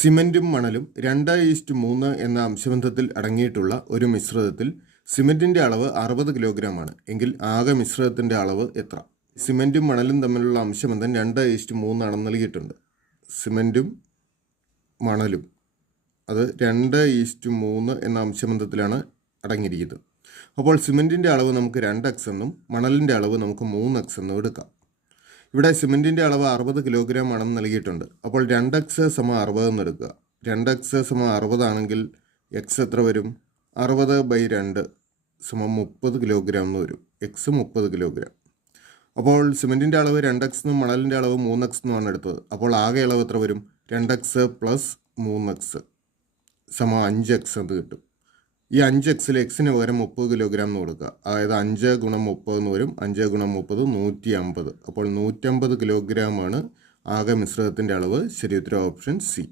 സിമൻറ്റും മണലും 2:3 എന്ന അംശബന്ധത്തിൽ അടങ്ങിയിട്ടുള്ള ഒരു മിശ്രിതത്തിൽ സിമൻറ്റിൻ്റെ അളവ് 60 കിലോഗ്രാമാണ് എങ്കിൽ ആകെ മിശ്രിതത്തിൻ്റെ അളവ് എത്ര? സിമൻറ്റും മണലും തമ്മിലുള്ള അംശബന്ധം 2:3 ആണെന്ന് നൽകിയിട്ടുണ്ട്. സിമൻറ്റും മണലും അത് 2:3 എന്ന അംശബന്ധത്തിലാണ് അടങ്ങിയിരിക്കുന്നത്. അപ്പോൾ സിമൻറ്റിൻ്റെ അളവ് നമുക്ക് 2x എന്നും മണലിൻ്റെ അളവ് നമുക്ക് 3x എന്നും എടുക്കാം. ഇവിടെ സിമൻറ്റിൻ്റെ അളവ് 60 കിലോഗ്രാം ആണെന്ന് നൽകിയിട്ടുണ്ട്. അപ്പോൾ 2x = 60 എന്ന് എടുക്കുക. 2x = 60 ആണെങ്കിൽ എക്സ് എത്ര വരും? 60/2 = 30 കിലോഗ്രാം എന്ന് വരും. X 30 kilogram. അപ്പോൾ സിമൻറ്റിൻ്റെ അളവ് 2x എന്നും മണലിൻ്റെ അളവ് 3x എന്നുമാണ് എടുത്തത്. അപ്പോൾ ആകെ അളവ് എത്ര വരും? 2x + 3x = 5x എന്ന് കിട്ടും. ഈ 5xൽ എക്സിന് പകരം 30 കിലോഗ്രാം എന്ന് കൊടുക്കുക. അതായത് 5 × 30 എന്ന് വരും. 5 × 30 150. അപ്പോൾ 150 കിലോഗ്രാമാണ് ആകെ മിശ്രിതത്തിൻ്റെ അളവ്. ശരി ഉത്തരം ഓപ്ഷൻ സി.